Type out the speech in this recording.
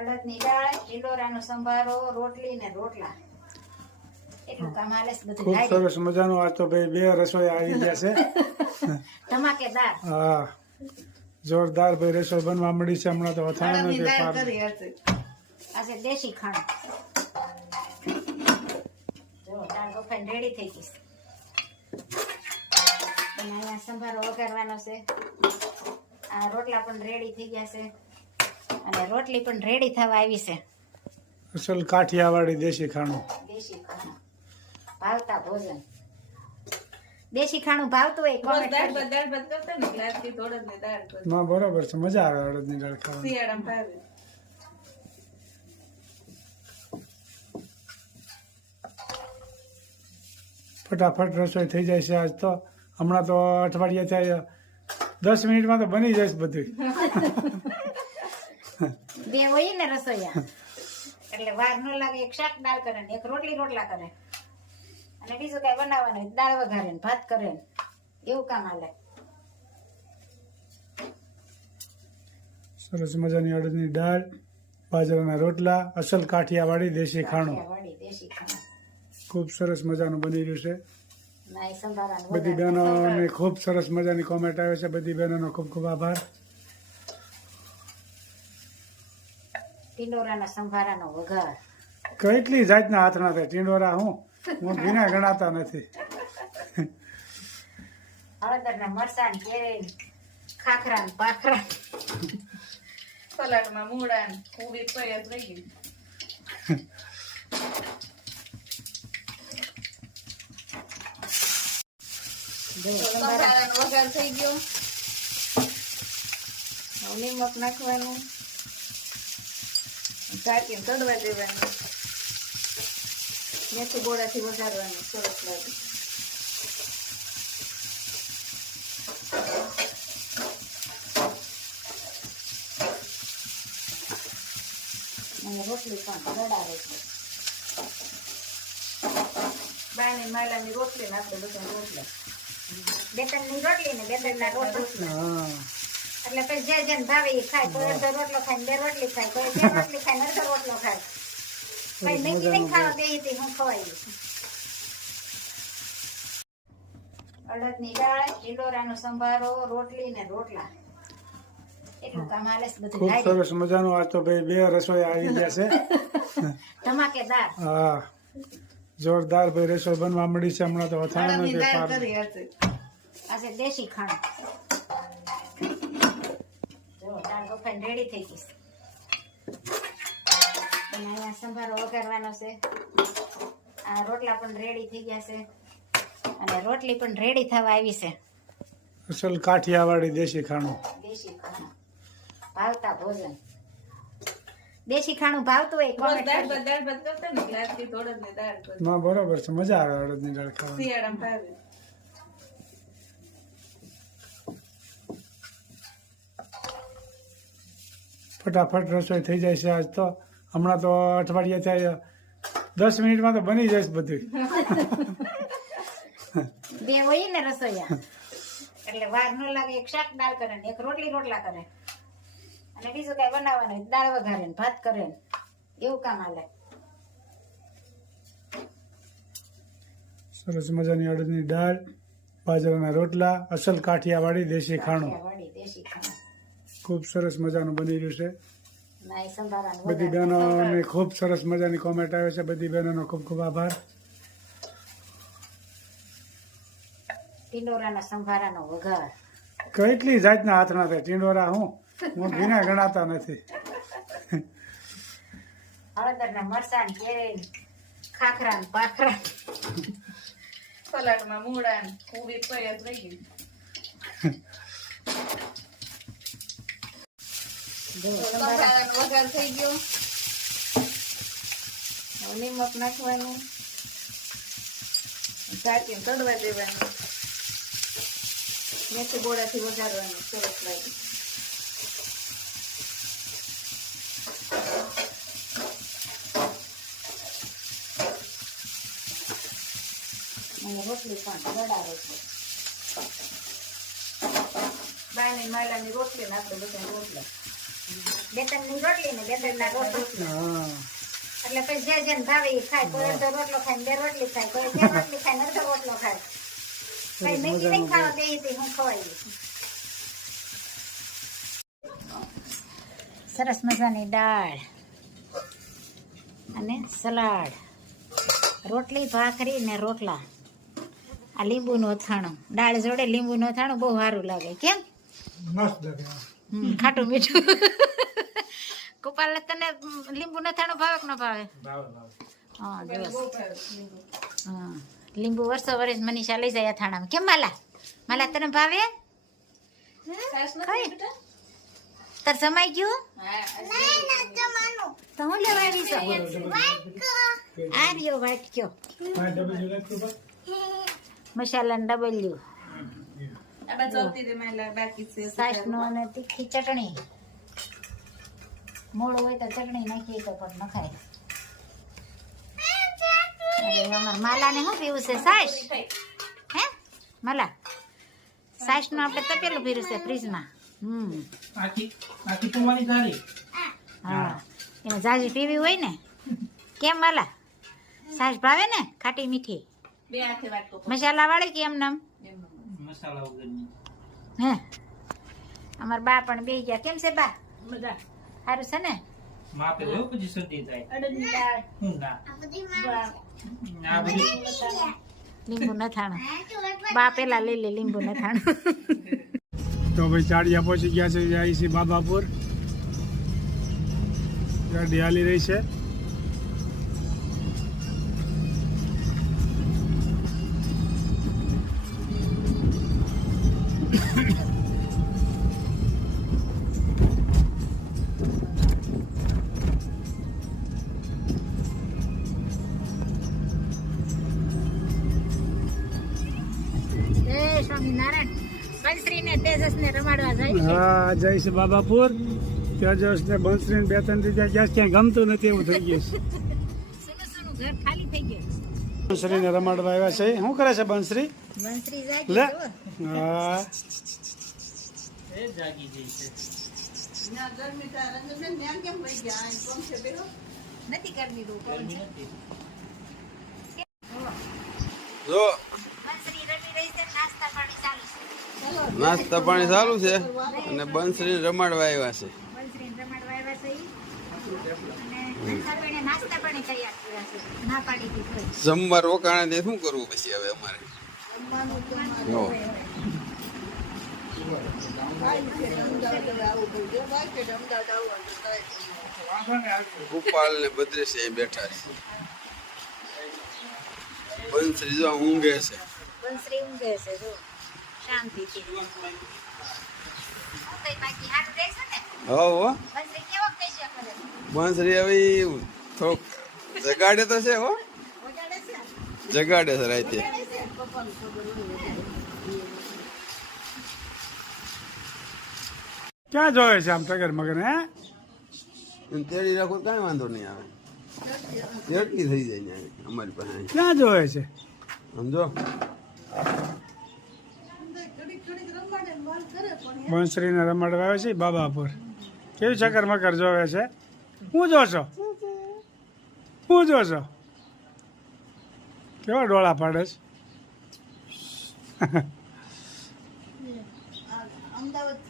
અડદની દાળ, ઢીંડોરાનો સંભારો, રોટલી ને રોટલા. એટલું કામ હાલે છે બધું. ખૂબ સરસ મજાનું. આજ તો ભાઈ બે રસોઈ આવી ગયા છે. ધમાકેદાર. હા, જોરદાર ભાઈ રસોઈ બનવા મળી છે હમણાં તો. અડદની દાળ કરી હતી. આજે દેશી ખાણું. જો દાળ બફાઈને રેડી થઈ ગઈ છે. અને અહીંયા સંભારો વઘારવાનો છે. આ રોટલા પણ રેડી થઈ ગયા છે અને રોટલી પણ રેડી થવા આવી છે. અસલ કાઠિયાવાડી દેશી ખાણું. દેશી ખાણું ભાવતા ભોજન. દેશી ખાણું ભાવતું હોય કોમેન્ટ દાળ કરજો. ભાત કરતા ને એટલે આજથી તો અડદની દાળ કરી. ના, બરોબર છે. મજા આવે અડદની દાળ ખાવાની. શિયાળામાં ભાવે. ફટાફટ રસોઈ થઈ જાય છે આજ તો. હમણાં તો અઠવાડિયે થાય 10 મિનિટમાં તો બની જાય છે બધું. બે હોય ને રસોઈયા એટલે વાર ન લાગે. એક શાક દાળ કરે ને એક રોટલી રોટલા કરે અને બીજું કઈ બનાવવાનું હોય દાળ વઘારે ને ભાત કરે ને એવું કામ હાલે. સરસ મજાની અડદની દાળ, બાજરાના રોટલા, અસલ કાઠિયાવાડી દેશી ખાણું. કાઠિયાવાડી દેશી ખાણું. ખૂબ સરસ મજાનું બની રહ્યું છે. ના એ સંભારાનું બધી વઘાર. બહેનોને ખૂબ સરસ મજાની કોમેન્ટ આવે છે. બધી બહેનોનો ખૂબ ખૂબ આભાર. ટિંડોરાના સંભારાનો વઘાર. કેટલી જાતના હાથના થાય ટીંડોરા. હું ભીના ગણાતા નથી. હળદરના મરચાં ને કેરી ને ખાખરા ને પાખરા. સલાડમાં મૂળા ને પૂરી તૈયાર થઈ ગઈ. જો સંભારા. સંભારાનો વઘાર થઈ ગયો. હવે નિમક નાખવાનું. ઢાંકીને ચડવા દેવાનું. મેથી ગોળાથી વઘારવાનું. સરસ લાગે. અને રોટલી પણ ગળા રોટલી. બાની માલાની રોટલી ને આપણે બધા રોટલા. બેસનની રોટલી ને બેસનના રોટલા. હા, એટલે પછી જે જેને ભાવે એ ખાય. કોઈ અડધો રોટલો ખાય ને બે રોટલી ખાય. કોઈ બે રોટલી ખાય ને અડધો રોટલો ખાય. કઈ નક્કી નહીં ખાવા બેહીથી હું ખવાઈ ગયું. અડદની દાળ, ઢીંડોરાનો સંભારો, રોટલી ને રોટલા. એટલું કામ હાલે છે બધું. ખૂબ સરસ મજાનું. આજ તો ભાઈ બે રસોઈ આવી ગયા છે. ધમાકેદાર. હા, જોરદાર ભાઈ રસોઈ બનવા મળી છે હમણાં તો. અડદની દાળ કરી હતી. આજે દેશી ખાણું. જો દાળ બફાઈને રેડી થઈ ગઈ છે. અને અહીંયા સંભારો વઘારવાનો છે. આ રોટલા પણ રેડી થઈ ગયા છે અને રોટલી પણ રેડી થવા આવી છે. અસલ કાઠિયાવાડી દેશી ખાણું. દેશી ખાણું ભાવતા ભોજન. દેશી ખાણું ભાવતું હોય કોમેન્ટ દાળ કરજો. ભાત કરતા ને એટલે આજથી તો અડદની દાળ કરી. ના, બરોબર છે. મજા આવે અડદની દાળ ખાવાની. શિયાળામાં ભાવે. ફટાફટ રસોઈ થઈ જાય છે આજ તો. હમણાં તો અઠવાડિયે થાય 10 મિનિટમાં તો બની જાય છે બધું. બે હોય ને રસોઈયા એટલે વાર ન લાગે. એક શાક દાળ કરે ને એક રોટલી રોટલા કરે અને બીજું કઈ બનાવવાનું હોય દાળ વઘારે ને ભાત કરે ને એવું કામ હાલે. સરસ મજાની અડદની દાળ, બાજરાના રોટલા, અસલ કાઠિયાવાડી દેશી ખાણું. કાઠિયાવાડી દેશી ખાણું. ખૂબ સરસ મજાનું બની રહ્યું છે. ના એ સંભારાનું બધી વઘાર. બહેનોને ખૂબ સરસ મજાની કોમેન્ટ આવે છે. બધી બહેનોનો ખૂબ ખૂબ આભાર. ટિંડોરાના સંભારાનો વઘાર. કેટલી જાતના હાથના થાય ટીંડોરા. હું ભીના ગણાતા નથી. હળદરના મરચાં ને કેરી ને ખાખરા ને પાખરા. સલાડમાં મૂળા ને પૂરી તૈયાર થઈ ગઈ. જો સંભારા. સંભારાનો વઘાર થઈ ગયો. હવે નિમક નાખવાનું. ઢાંકીને ચડવા દેવાનું. મેથી ગોળાથી વઘારવાનું. સરસ લાગે. અને રોટલી પણ ગળા રોટલી. બાની માલાની રોટલી ને આપણે બધા રોટલા. બેસનની રોટલી ને બેસનના રોટલા હા એટલે પછી જે જેને ભાવે એ ખાય કોઈ અડધો રોટલો ખાય ને 2 રોટલી ખાય કોઈ 2 રોટલી ખાય ને અડધો રોટલો ખાય કઈ નક્કી નહીં ખાવા બે હતી હું ખવાઈ ગઈ સરસ મજાની દાળ અને સલાડ રોટલી ભાખરી ને રોટલા આ લીંબુનું અથાણું દાળ જોડે લીંબુનું અથાણું બહુ સારું લાગે કેમ મસ્ત લાગે ખાટું મીઠું ગોપાલ તને લીંબુનું અથાણું ભાવે કે ન ભાવે હા દિવસ હા લીંબુ વર્ષો વર્ષ મનીષા લઈ જાય અથાણામાં કેમ માલા તને ભાવે તાર સમાઈ ગયું તો હું લેવા આવી છું આ રહ્યો વાટ કયો મસાલાનું ડબલ્યુ સાસનું અને તીખી ચટણી મોડું હોય તો ચટણી નાખીએ તો પણ નખાય માલાને શું પીવું છે સાસ હે માલા સાસનું આપણે તપેલું પીરું છે ફ્રીજમાં હા એમાં જાજી પીવી હોય ને કેમ માલા સાસ ભાવે ને ખાટી મીઠી મસાલા વાળી કે એમ નામ હે અમાર બા પણ બે ગયા કેમ છે બા સારું છે ને લીંબુ નથાણું બા પેલા લઈ લે લીંબુ નથાણું તો ભાઈ ચાડિયા પહોંચી ગયા છે જાય છે બાબાપુર ગાડી હાલી રહી છે જય સ્વામિનારાયણ બંસરી ને તેજસ ને રમાડવા જાય હા જાય છે બાબાપુર તેજસ ને બંસરી બે ત્રણ જગ્યા ગયા ક્યાંય ગમતું નથી એવું થઈ ગયું છે સુનું ઘર ખાલી થઈ ગયું બંસરી ને રમાડવા આવ્યા છે શું કરે છે બંસરી બંસરી જાય લે જો. હા નથી કરવી દઉં કોણ છે જો બંસરી રમી રહી છે નાસ્તા પાણી ચાલુ છે નાસ્તા પાણી ચાલુ છે અને બંસરી રમાડવા આવ્યા છે બંસરી રમાડવા આવ્યા છે ઈ. અને બંસરીને નાસ્તા પાણી તૈયાર કર્યા છે ના પાડી દીધી જમવા રોકાણે તે શું કરવું પછી હવે અમારે જો ગોપાલ ને ભદ્રેશ અહીં બેઠા છે બંસરી જો ઊંઘે છે બંસરી ઊંઘે છે જો શાંતિથી હું કઈ બાકી હારું રહેશે ને હો બંસરી કેવો કહી છે કરે બંસરી હવે થોડોક જગાડે તો છે હો ઓજાડે છે જગાડે છે રાતે ક્યાં જોવે છે આમ ટગર મગર હે અને તેડી રાખો તો કાંઈ વાંધો નહીં આવે ઝડપી થઈ જાય ને અમારી પાસે ક્યાં જોવે છે સમજો બંસરીને રમાડવા આવે છે બાબાપુર કેવી ચક્કર મકર જોવે છે હું જોશો હું જોશો કેવા ડોળા પાડે છે અમદાવાદ